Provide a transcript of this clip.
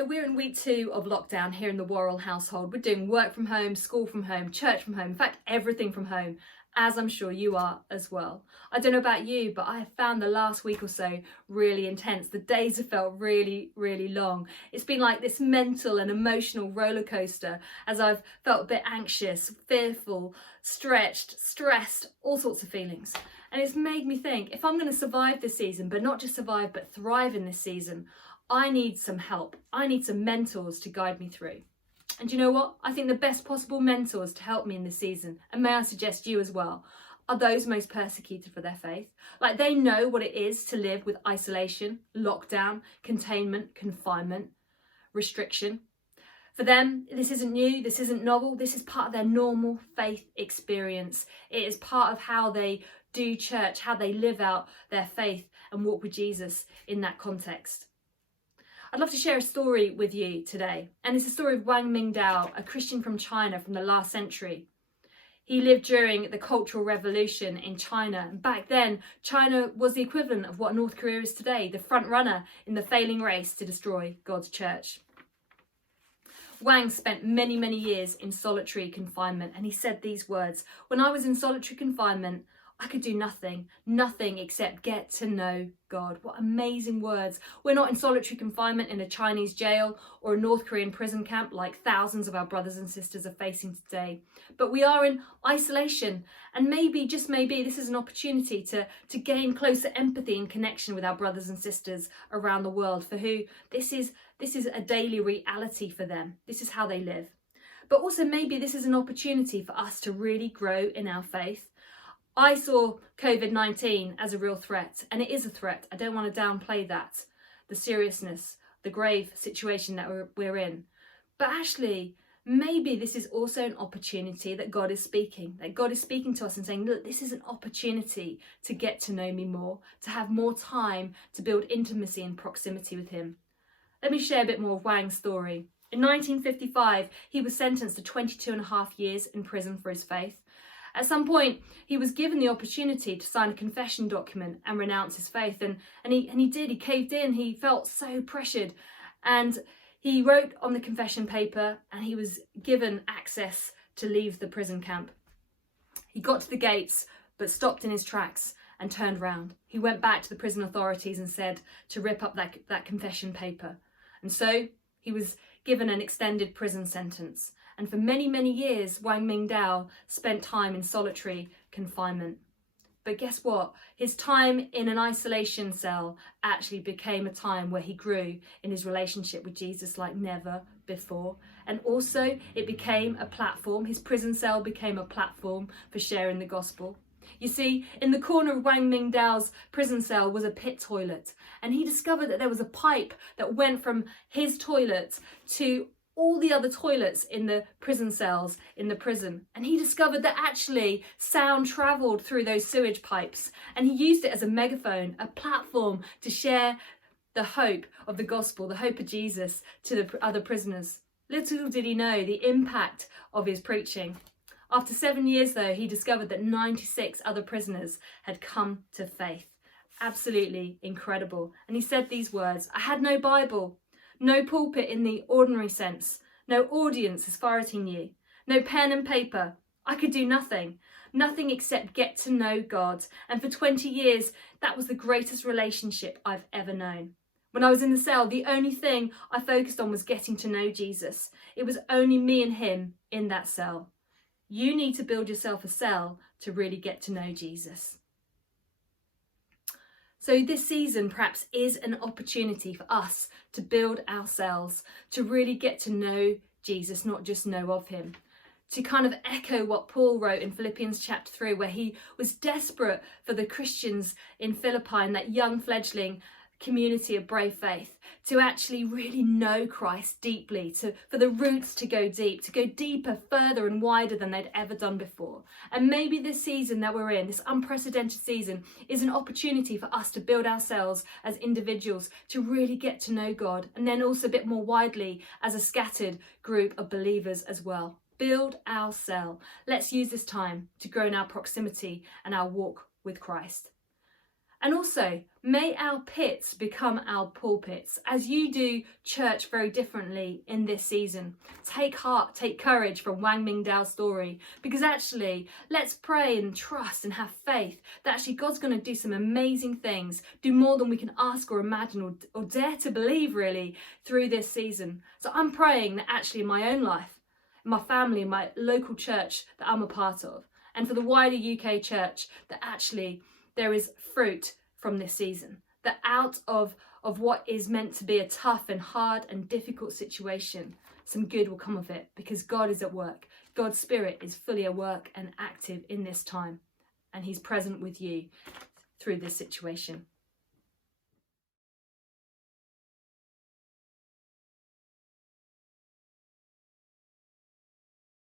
So we're in week 2 of lockdown here in the Worrell household. We're doing work from home, school from home, church from home, in fact, everything from home, as I'm sure you are as well. I don't know about you, but I have found the last week or so really intense. The days have felt really, really long. It's been like this mental and emotional roller coaster as I've felt a bit anxious, fearful, stretched, stressed, all sorts of feelings. And it's made me think, if I'm going to survive this season, but not just survive, but thrive in this season, I need some help. I need some mentors to guide me through. And you know what? I think the best possible mentors to help me in this season, and may I suggest you as well, are those most persecuted for their faith. Like, they know what it is to live with isolation, lockdown, containment, confinement, restriction. For them, this isn't new, this isn't novel, this is part of their normal faith experience. It is part of how they do church, how they live out their faith and walk with Jesus in that context. I'd love to share a story with you today, and it's the story of Wang Mingdao, a Christian from China from the last century. He lived during the Cultural Revolution in China, and back then China was the equivalent of what North Korea is today, the front runner in the failing race to destroy God's church. Wang spent many, many years in solitary confinement, and he said these words: "When I was in solitary confinement, I could do nothing except get to know God." What amazing words. We're not in solitary confinement in a Chinese jail or a North Korean prison camp like thousands of our brothers and sisters are facing today. But we are in isolation, and maybe, just maybe, this is an opportunity to gain closer empathy and connection with our brothers and sisters around the world, for who this is a daily reality for them. This is how they live. But also maybe this is an opportunity for us to really grow in our faith. I saw COVID-19 as a real threat, and it is a threat. I don't want to downplay that, the seriousness, the grave situation that we're in. But actually, maybe this is also an opportunity that God is speaking to us and saying, look, this is an opportunity to get to know me more, to have more time to build intimacy and proximity with him. Let me share a bit more of Wang's story. In 1955, he was sentenced to 22.5 years in prison for his faith. At some point, he was given the opportunity to sign a confession document and renounce his faith, and he did. He caved in. He felt so pressured, and he wrote on the confession paper, and he was given access to leave the prison camp. He got to the gates, but stopped in his tracks and turned round. He went back to the prison authorities and said to rip up that confession paper. And so he was given an extended prison sentence. And for many, many years, Wang Mingdao spent time in solitary confinement. But guess what? His time in an isolation cell actually became a time where he grew in his relationship with Jesus like never before. And also it became a platform. His prison cell became a platform for sharing the gospel. You see, in the corner of Wang Mingdao's prison cell was a pit toilet, and he discovered that there was a pipe that went from his toilet to all the other toilets in the prison cells in the prison. And he discovered that actually sound travelled through those sewage pipes, and he used it as a megaphone, a platform to share the hope of the gospel, the hope of Jesus to the other prisoners. Little did he know the impact of his preaching. After 7 years, though, he discovered that 96 other prisoners had come to faith. Absolutely incredible. And he said these words: "I had no Bible, no pulpit in the ordinary sense, no audience as far as he knew, no pen and paper. I could do nothing except get to know God. And for 20 years, that was the greatest relationship I've ever known. When I was in the cell, the only thing I focused on was getting to know Jesus. It was only me and him in that cell." You need to build yourself a cell to really get to know Jesus. So this season perhaps is an opportunity for us to build ourselves, to really get to know Jesus, not just know of him. To kind of echo what Paul wrote in Philippians chapter 3, where he was desperate for the Christians in Philippi and that young fledgling community of brave faith to actually really know Christ deeply, for the roots to go deep, to go deeper, further and wider than they'd ever done before. And maybe this season that we're in, this unprecedented season, is an opportunity for us to build ourselves as individuals, to really get to know God, and then also a bit more widely as a scattered group of believers as well. Build our cell. Let's use this time to grow in our proximity and our walk with Christ. And also, may our pits become our pulpits. As you do church very differently in this season, take heart, take courage from Wang Mingdao's story, because actually, let's pray and trust and have faith that actually God's going to do some amazing things, do more than we can ask or imagine or dare to believe really through this season. So I'm praying that actually in my own life, in my family, in my local church that I'm a part of, and for the wider UK church, that actually there is fruit from this season, that out of what is meant to be a tough and hard and difficult situation, some good will come of it, because God is at work. God's Spirit is fully at work and active in this time, and he's present with you through this situation.